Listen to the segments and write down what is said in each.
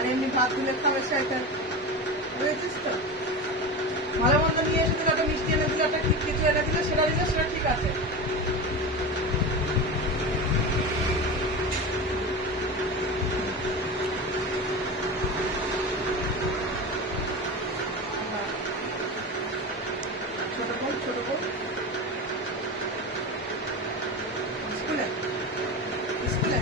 আর এমনি ভাত তুলে খাবে সেটা বুঝেছিস তো? ভালো মন্দ নিয়ে এসে দিল, একটা মিষ্টি এনে দিল, একটা কিছু এনে দিল, সেটা ঠিক আছে। ছোট বউ স্কুলে স্কুলে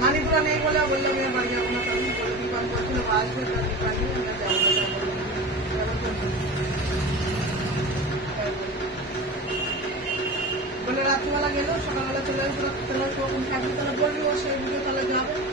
মানিগুলো নেই বলে বললাম আমি বাড়ি যাবো না, তখন বলে দীপান করছিল আসবে, দীপান নিয়ে আমরা যাবো না, বলে রাত্রিবেলা গেলেও সকালবেলা চলে আসবো, তাহলে কখন থাকবি তাহলে বলবি, ও সেই ভিডিও তাহলে যাবে।